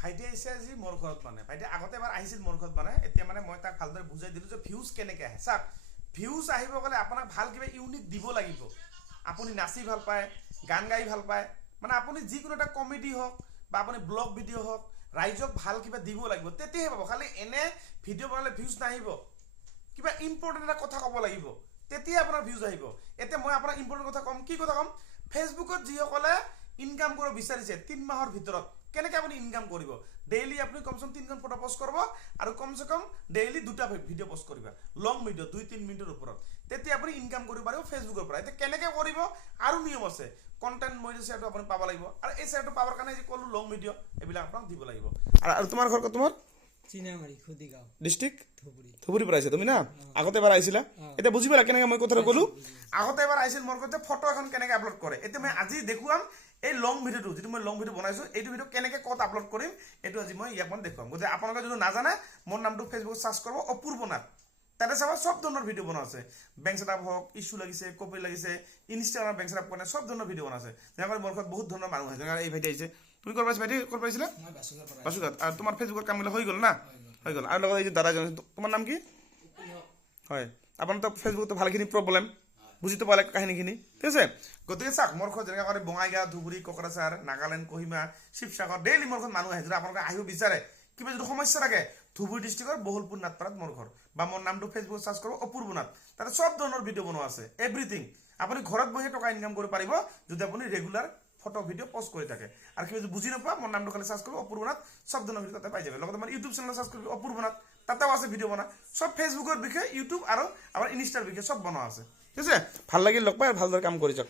ভাইটি আহিছে আজি মোৰ ঘৰত মানে ভাইটি আগতে এবাৰ আহিছিল মোৰ ঘৰত মানে এতিয়া মানে মই তাক ভালদৰে বুজাই দিলোঁ যে ভিউজ কেনেকৈ আহে চাওক ভিউজ আহিব গ'লে আপোনাক ভাল কিবা ইউনিক দিব লাগিব আপুনি নাচি ভাল পায় গান গাই ভাল পায় মানে আপুনি যিকোনো এটা কমেডি হওক বা আপুনি ব্লগ ভিডিঅ' হওক ৰাইজক ভাল কিবা দিব লাগিব তেতিয়াহে পাব খালি এনে ভিডিঅ' বনালে ভিউজ নাহিব কিবা ইম্পৰ্টেণ্ট এটা কথা ক'ব লাগিব তেতিয়া আপোনাৰ ভিউজ আহিব এতিয়া মই আপোনাক ইম্পৰ্টেণ্ট কথা ক'ম কি কথা ক'ম ফেচবুকত যিসকলে ইনকাম কৰিব বিচাৰিছে 3 মাহৰ ভিতৰত কেনেকৈ আপুনি ইনকাম কৰিব ডেইলি আপুনি কমচে কম 3খন ফটো পোষ্ট কৰিব আৰু কমচে কম ডেইলি 2টা ভিডিঅ' পোষ্ট কৰিবা লং ভিডিঅ' 2-3 মিনিটৰ ওপৰত তেতিয়া আপুনি ইনকাম কৰিব পাৰিব ফেচবুকৰ পৰা এতিয়া কেনেকৈ কৰিব আৰু নিয়ম আছে কণ্টেণ্ট মনিটাইজেশ্যনটো আপুনি পাব লাগিব আৰু এই শ্বেয়াৰটো পাবৰ কাৰণে যে ক'লো লং ভিডিঅ' এইবিলাক আপোনাক দিব লাগিব আৰু তোমাৰ ঘৰ ক'ত তোমাৰ চিনামাৰি খুদিগাঁও ডিষ্ট্ৰিক্ট ধুবুৰী ধুবুৰী পৰা আহিছে তুমি না আগতে এবাৰ আহিছিলা এতিয়া বুজি পালা কেনেকৈ মই কথাটো ক'লো আগতে এবাৰ আহিছিল মোৰ কথা ফটো এখন কেনেকৈ আপলোড কৰে এতিয়া মই আজি দেখুৱাম এই লং ভিডিঅ'টো যিটো মই লং ভিডিঅ' বনাইছোঁ এইটো ভিডিঅ' কেনেকৈ ক'ত আপলোড কৰিম এইটো আজি মই ইয়াক মানে দেখুৱাম গতিকে আপোনালোকে যদি নাজানে মোৰ নামটো ফেচবুকত চাৰ্চ কৰিব অপূৰ্ব নাথ তাতে চাবা সব ধৰণৰ ভিডিঅ' বনোৱা আছে বেংক ছেটআপ হওক ইছ্যু লাগিছে কপি লাগিছে ইনষ্টাগ্ৰাম বেংক ছেটআপ কাৰণে সব ধৰণৰ ভিডিঅ' বনোৱা আছে যেনেকৈ মোৰ ঘৰত বহুত ধৰণৰ মানুহ আছে যেনেকৈ এই ভাইটি আহিছে তুমি ক'ত পাইছা ভাইটি ক'ত পাইছিলা মই বাসুগাঁৱৰ পৰা বাসুগাঁৱত আৰু তোমাৰ ফেচবুকৰ কামবিলাক হৈ গ'ল না হৈ গ'ল আৰু লগত এই যে দাদাজন তোমাৰ নাম কি হয় আপোনাৰ তো ফেচবুকতো ভালখিনি প্ৰব্লেম বুজিতো পালে কাহিনীখিনি ঠিক আছে গতিকে চাওক মোৰ ঘৰত যেনেকৈ কৰে বঙাইগাঁও ধুবুৰী কোকৰাঝাৰ নাগালেণ্ড কহিমা শিৱসাগৰ ডেইলি মোৰ ঘৰত মানুহ আহে যদি আপোনালোকে আহিব বিচাৰে কিবা যদি সমস্যা থাকে ধুবুৰী ডিষ্ট্ৰিক্টৰ বহুলপুৰ নাথপাৰাত মোৰ ঘৰ বা মোৰ নামটো ফেচবুকত চাৰ্চ কৰিব অপূৰ্ব নাথ তাতে সব ধৰণৰ ভিডিঅ' বনোৱা আছে এভৰিথিং আপুনি ঘৰত বহি টকা ইনকাম কৰিব পাৰিব যদি আপুনি ৰেগুলাৰ ফটো ভিডিঅ' পোষ্ট কৰি থাকে আৰু কিবা যদি বুজি নাপায় মোৰ নামটো খালি চাৰ্চ কৰিব অপূৰ্ব নাথ সব ধৰণৰ ভিডিঅ' তাতে পাই যাবে লগতে মোৰ ইউটিউব চেনেল চাৰ্চ কৰিব অপূৰ্ব নাথ তাতেও আছে ভিডিঅ' বনা সব ফেচবুকৰ বিষয়ে ইউটিউব আৰু আমাৰ ইনষ্টাৰ বিষয়ে সব বনোৱা আছে ঠিক আছে ভাল লাগিল লগ পাই ভালদৰে কাম কৰি যাওক